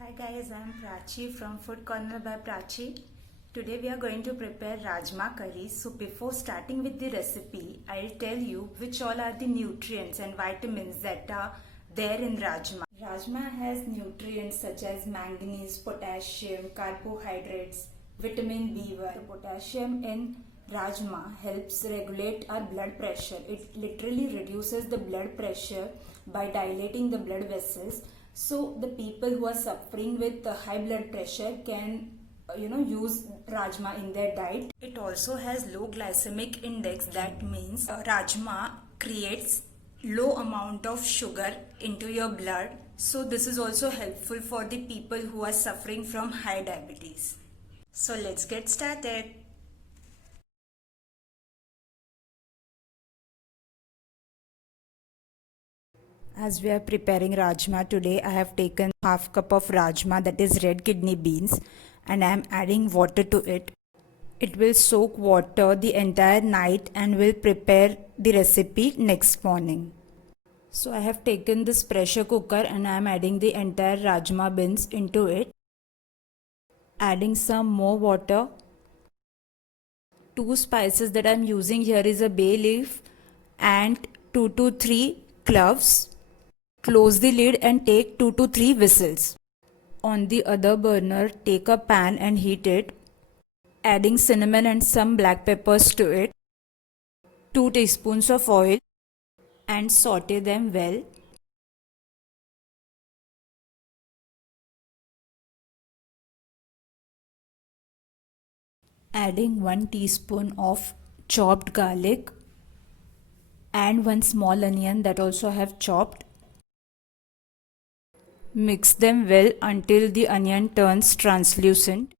Hi guys, I am Prachi from Food Corner by Prachi. Today we are going to prepare Rajma curry. So before starting with the recipe, I'll tell you which all are the nutrients and vitamins that are there in Rajma. Rajma has nutrients such as manganese, potassium, carbohydrates, vitamin B1. The potassium in Rajma helps regulate our blood pressure. It literally reduces the blood pressure by dilating the blood vessels. So the people who are suffering with high blood pressure can use Rajma in their diet. It also has low glycemic index. That means Rajma creates low amount of sugar into your blood. So this is also helpful for the people who are suffering from high diabetes. So let's get started. As we are preparing Rajma today, I have taken half cup of Rajma, that is red kidney beans, and I am adding water to it. It will soak water the entire night and will prepare the recipe next morning. So I have taken this pressure cooker and I am adding the entire Rajma beans into it. Adding some more water. Two spices that I am using here is a bay leaf and 2 to 3 cloves. Close the lid and take 2 to 3 whistles. On the other burner, take a pan and heat it, adding cinnamon and some black peppers to it, 2 teaspoons of oil, and saute them well. Adding 1 teaspoon of chopped garlic and 1 small onion that also I have chopped. Mix them well until the onion turns translucent.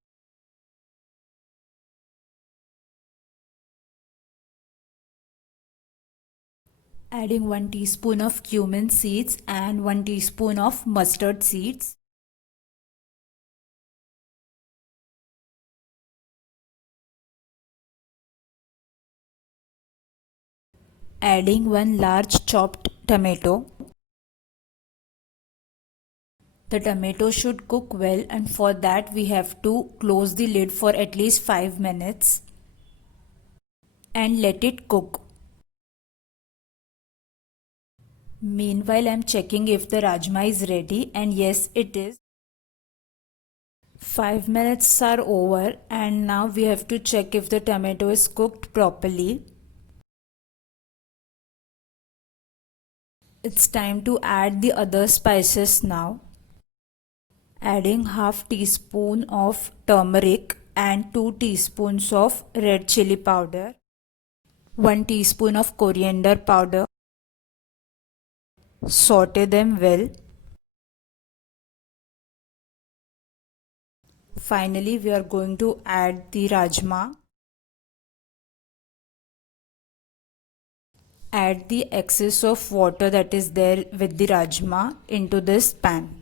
Adding 1 teaspoon of cumin seeds and 1 teaspoon of mustard seeds. Adding 1 large chopped tomato. The tomato should cook well, and for that we have to close the lid for at least 5 minutes and let it cook. Meanwhile, I am checking if the Rajma is ready, and yes, it is. 5 minutes are over and now we have to check if the tomato is cooked properly. It's time to add the other spices now. Adding half teaspoon of turmeric and 2 teaspoons of red chili powder, 1 teaspoon of coriander powder. Saute them well. Finally, we are going to add the Rajma. Add the excess of water that is there with the Rajma into this pan.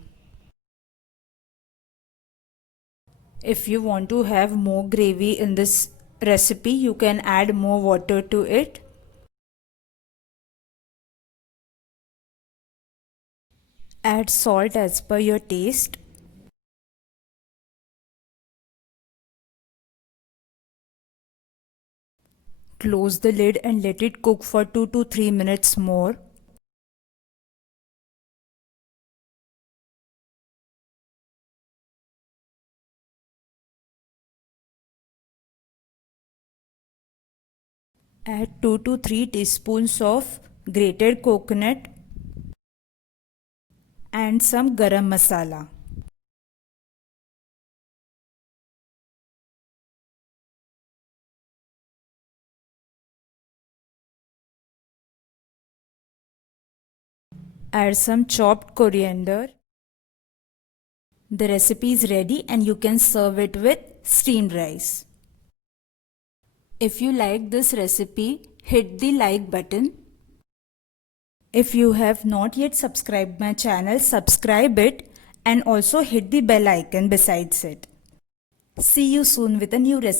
If you want to have more gravy in this recipe, you can add more water to it. Add salt as per your taste. Close the lid and let it cook for 2 to 3 minutes more. Add 2 to 3 teaspoons of grated coconut and some garam masala. Add some chopped coriander. The recipe is ready and you can serve it with steamed rice. If you like this recipe, hit the like button. If you have not yet subscribed my channel, subscribe it and also hit the bell icon besides it. See you soon with a new recipe.